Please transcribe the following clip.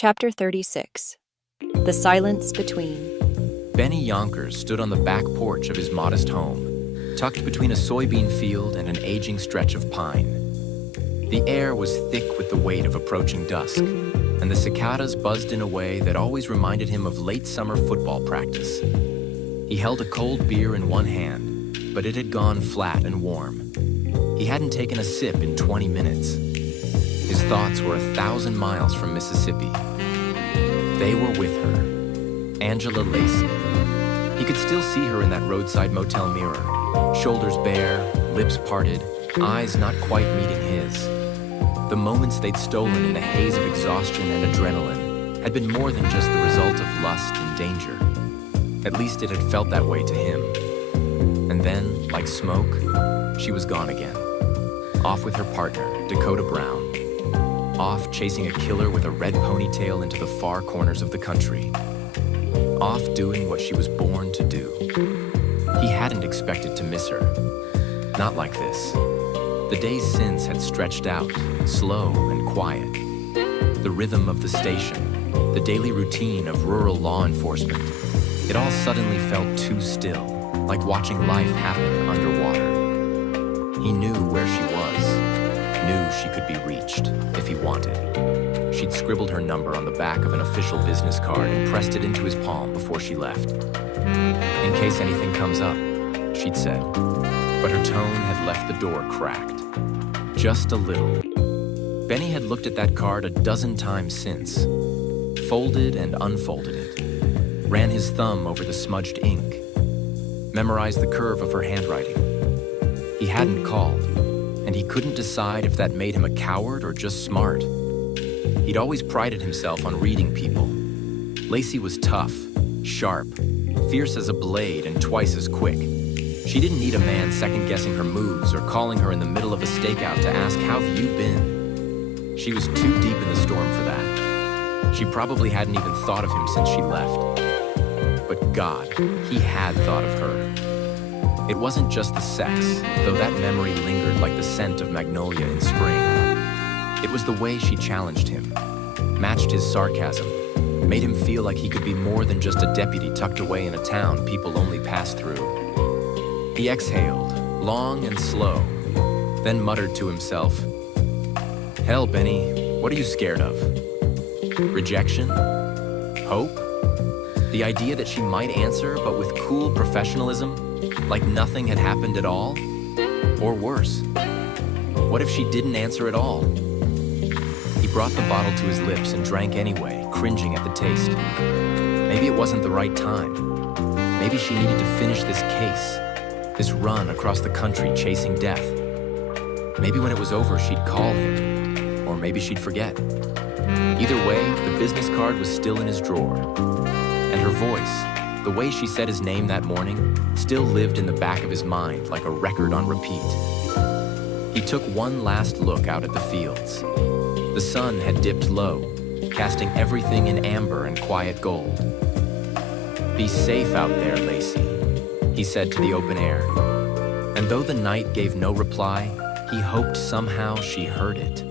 Chapter 36. The Silence Between. Benny Yonkers stood on the back porch of his modest home, tucked between a soybean field and an aging stretch of pine. The air was thick with the weight of approaching dusk, and the cicadas buzzed in a way that always reminded him of late summer football practice. He held a cold beer in one hand, but it had gone flat and warm. He hadn't taken a sip in 20 minutes. His thoughts were 1,000 miles from Mississippi. They were with her, Angela Lacey. He could still see her in that roadside motel mirror, shoulders bare, lips parted, eyes not quite meeting his. The moments they'd stolen in the haze of exhaustion and adrenaline had been more than just the result of lust and danger. At least it had felt that way to him. And then, like smoke, she was gone again. Off with her partner, Dakota Brown. Off chasing a killer with a red ponytail into the far corners of the country. Off doing what she was born to do. He hadn't expected to miss her. Not like this. The days since had stretched out, slow and quiet. The rhythm of the station, the daily routine of rural law enforcement, it all suddenly felt too still, like watching life happen underwater. He knew where she was, knew she could be reached if he wanted. She'd scribbled her number on the back of an official business card and pressed it into his palm before she left. In case anything comes up, she'd said, but her tone had left the door cracked. Just a little. Benny had looked at that card a dozen times since, folded and unfolded it, ran his thumb over the smudged ink, memorized the curve of her handwriting. He hadn't called, and he couldn't decide if that made him a coward or just smart. He'd always prided himself on reading people. Lacey was tough, sharp, fierce as a blade and twice as quick. She didn't need a man second-guessing her moves or calling her in the middle of a stakeout to ask, "How have you been?" She was too deep in the storm for that. She probably hadn't even thought of him since she left. But God, he had thought of her. It wasn't just the sex, though that memory lingered like the scent of magnolia in spring. It was the way she challenged him, matched his sarcasm, made him feel like he could be more than just a deputy tucked away in a town people only pass through. He exhaled, long and slow, then muttered to himself, "Hell, Benny, what are you scared of? Rejection? Hope? The idea that she might answer, but with cool professionalism, like nothing had happened at all? Or worse, what if she didn't answer at all?" He brought the bottle to his lips and drank anyway, cringing at the taste. Maybe it wasn't the right time. Maybe she needed to finish this case, this run across the country chasing death. Maybe when it was over, she'd call him, or maybe she'd forget. Either way, the business card was still in his drawer. And her voice, the way she said his name that morning, still lived in the back of his mind like a record on repeat. He took one last look out at the fields. The sun had dipped low, casting everything in amber and quiet gold. "Be safe out there, Lacey," he said to the open air. And though the night gave no reply, he hoped somehow she heard it.